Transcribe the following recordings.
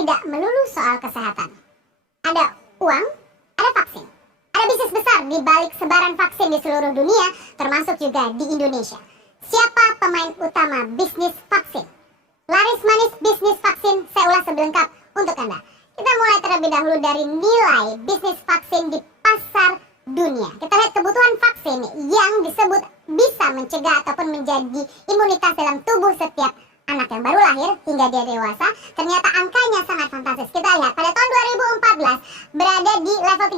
tidak melulu soal kesehatan. Ada uang, ada vaksin. Ada bisnis besar di balik sebaran vaksin di seluruh dunia, termasuk juga di Indonesia. Siapa pemain utama bisnis vaksin? Laris manis bisnis vaksin, saya ulas sebelengkap untuk Anda. Kita mulai terlebih dahulu dari nilai bisnis vaksin di pasar dunia. Kita lihat kebutuhan vaksin yang disebut bisa mencegah ataupun menjadi imunitas dalam tubuh setiap anak yang baru lahir hingga dia dewasa. Ternyata angkanya sangat fantastis. Kita lihat pada tahun 2014 berada di level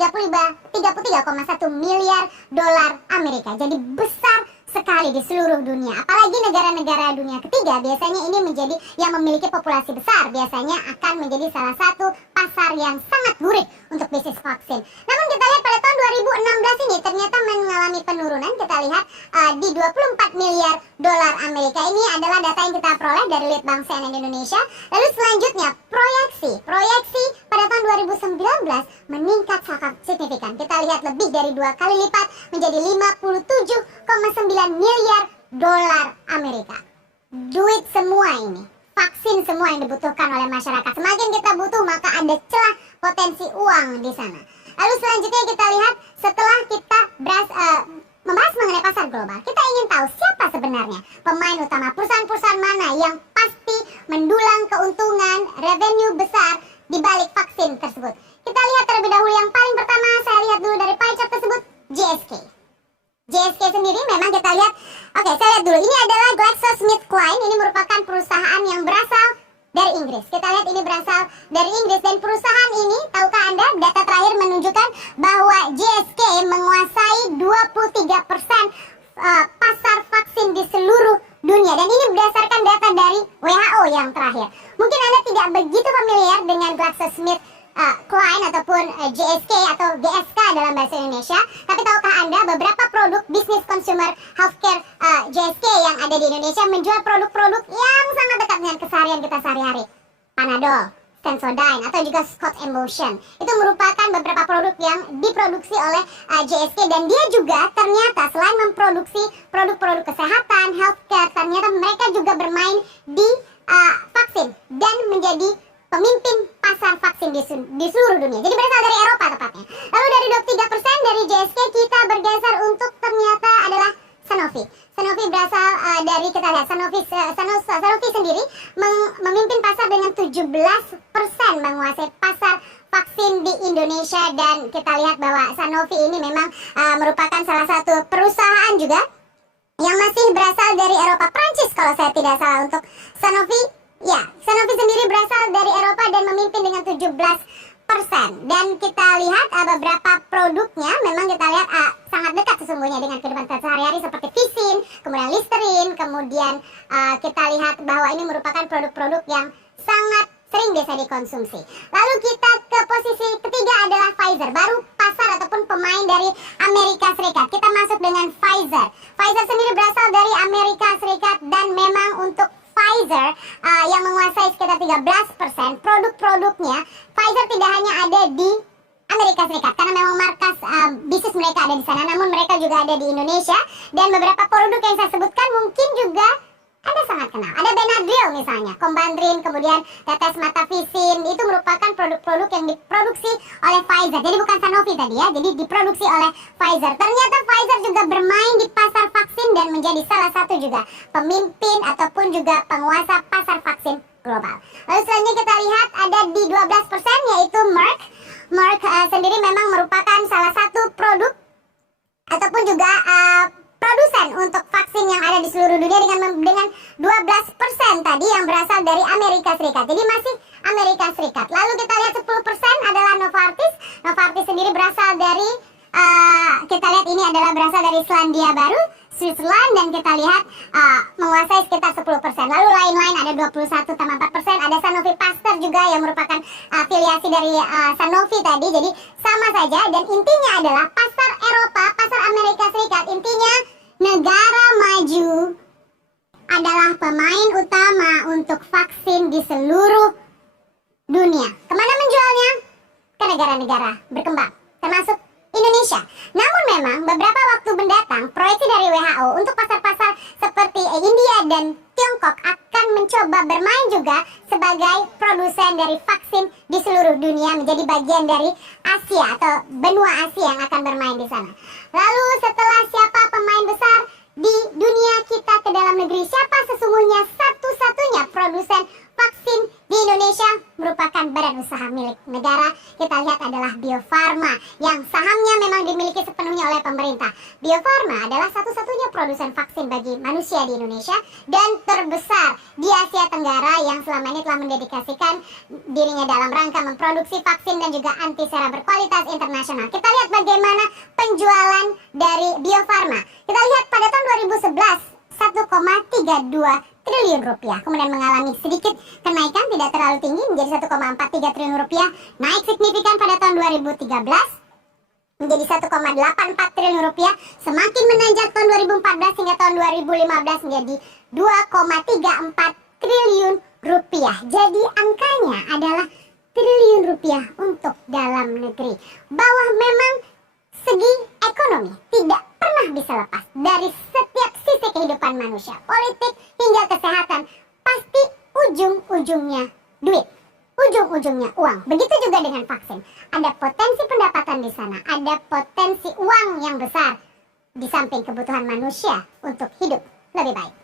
33,1 miliar dolar Amerika. Jadi besar sekali di seluruh dunia. Apalagi negara-negara dunia ketiga biasanya ini menjadi yang memiliki populasi besar, biasanya akan menjadi salah satu pasar yang sangat gurih untuk bisnis vaksin. Namun kita lihat pada tahun 2016 ini ternyata mengalami penurunan. Kita lihat di 24 miliar dolar Amerika. Ini adalah data yang kita peroleh dari Litbang CNN Indonesia. Lalu selanjutnya proyeksi pada tahun 2019 meningkat sangat signifikan. Kita lihat lebih dari 2 kali lipat menjadi 57,9 miliar dolar Amerika. Duit semua ini, vaksin semua yang dibutuhkan oleh masyarakat. Semakin kita butuh maka ada celah potensi uang di sana. Lalu selanjutnya kita lihat setelah kita membahas mengenai pasar global, kita ingin tahu siapa sebenarnya pemain utama, perusahaan-perusahaan mana yang pasti mendulang keuntungan revenue besar di balik vaksin tersebut. Kita lihat terlebih dahulu yang paling pertama, saya lihat dulu dari pie chart tersebut, GSK. GSK sendiri memang kita lihat, oke, saya lihat dulu, ini adalah GlaxoSmithKline, ini merupakan perusahaan yang berasal dari Inggris. Kita lihat ini berasal dari Inggris dan perusahaan ini, tahukah Anda, data terakhir menunjukkan bahwa GSK menguasai 23% pasar vaksin di seluruh dunia. Dan ini berdasarkan data dari WHO yang terakhir. Mungkin Anda tidak begitu familiar dengan GlaxoSmithKline ataupun GSK atau GSK dalam bahasa Indonesia. Tapi tahukah Anda beberapa produk bisnis consumer healthcare GSK yang ada di Indonesia menjual produk-produk yang sangat dekat dengan keseharian kita sehari-hari. Panadol, Sensodyne, atau juga Scott Emotion. Itu merupakan beberapa produk yang diproduksi oleh GSK. Dan dia juga ternyata selain memproduksi produk-produk kesehatan, healthcare, ternyata mereka juga bermain di vaksin dan menjadi pemimpin pasar vaksin di seluruh dunia. Jadi berasal dari Eropa tepatnya. Lalu dari 23% dari GSK kita bergeser untuk ternyata adalah Sanofi. Sanofi berasal dari, kita lihat, Sanofi sendiri memimpin pasar dengan 17% menguasai pasar vaksin di Indonesia. Dan kita lihat bahwa Sanofi ini memang merupakan salah satu perusahaan juga yang masih berasal dari Eropa, Prancis kalau saya tidak salah untuk Sanofi. Ya, Sanofi sendiri berasal dari Eropa dan memimpin dengan 17%. Dan kita lihat beberapa produknya memang kita lihat sangat dekat sesungguhnya dengan kehidupan kita sehari-hari seperti Vicin, kemudian Listerine, kemudian kita lihat bahwa ini merupakan produk-produk yang sangat sering biasa dikonsumsi. Lalu kita ke posisi ketiga adalah Pfizer, baru pasar ataupun pemain dari Amerika Serikat. Kita masuk dengan Pfizer. Pfizer sendiri berasal dari Amerika Serikat dan memang untuk Pfizer yang menguasai sekitar 13%. Produk-produknya Pfizer tidak hanya ada di Amerika Serikat karena memang markas bisnis mereka ada di sana, namun mereka juga ada di Indonesia. Dan beberapa produk yang saya sebutkan mungkin juga Anda sangat kenal. Ada Benadryl misalnya, Combandrin, kemudian tetes mata Vicin. Itu merupakan produk-produk yang diproduksi oleh Pfizer. Jadi bukan Sanofi tadi ya, jadi diproduksi oleh Pfizer. Ternyata Pfizer juga bermain di pasar vaksin dan menjadi salah satu juga pemimpin ataupun juga penguasa pasar vaksin global. Lalu selanjutnya kita lihat ada di 12% yaitu Merck. Merck sendiri memang merupakan salah satu produk ataupun juga produsen untuk vaksin yang ada di seluruh dunia dengan 12% tadi yang berasal dari Amerika Serikat. Jadi masih Amerika Serikat. Lalu kita lihat 10% adalah Novartis. Novartis sendiri berasal dari kita lihat ini adalah berasal dari Selandia Baru, Switzerland, dan kita lihat menguasai sekitar 10%. Lalu lain-lain ada 21,4%. Ada Sanofi Pasteur juga yang merupakan afiliasi dari Sanofi tadi. Jadi sama saja dan intinya adalah pasar Eropa, pasar Amerika Serikat. Intinya negara maju adalah pemain utama untuk vaksin di seluruh dunia. Kemana menjualnya? Ke negara-negara berkembang, termasuk Indonesia. Namun memang beberapa waktu mendatang proyeksi dari WHO untuk pasar-pasar seperti India dan Tiongkok akan akan mencoba bermain juga sebagai produsen dari vaksin di seluruh dunia, menjadi bagian dari Asia atau benua Asia yang akan bermain di sana. Lalu setelah siapa pemain besar di dunia kita ke dalam negeri, siapa sesungguhnya satu-satunya produsen vaksin di Indonesia? Merupakan badan usaha milik negara. Kita lihat adalah Bio Farma yang sahamnya memang dimiliki sepenuhnya oleh pemerintah. Bio Farma adalah satu-satunya produsen vaksin bagi manusia di Indonesia dan terbesar di Asia Tenggara yang selama ini telah mendedikasikan dirinya dalam rangka memproduksi vaksin dan juga antisera berkualitas internasional. Kita lihat bagaimana penjualan dari Bio Farma. Kita lihat pada tahun 2011 1,32 triliun rupiah, kemudian mengalami sedikit kenaikan, tidak terlalu tinggi menjadi 1,43 triliun rupiah, naik signifikan pada tahun 2013 menjadi 1,84 triliun rupiah, semakin menanjak tahun 2014 hingga tahun 2015 menjadi 2,34 triliun rupiah. Jadi angkanya adalah triliun rupiah untuk dalam negeri, bahwa memang segi ekonomi tidak pernah bisa lepas dari setiap sisi kehidupan manusia, politik hingga kesehatan. Pasti ujung-ujungnya duit, ujung-ujungnya uang. Begitu juga dengan vaksin. Ada potensi pendapatan di sana, ada potensi uang yang besar di samping kebutuhan manusia untuk hidup lebih baik.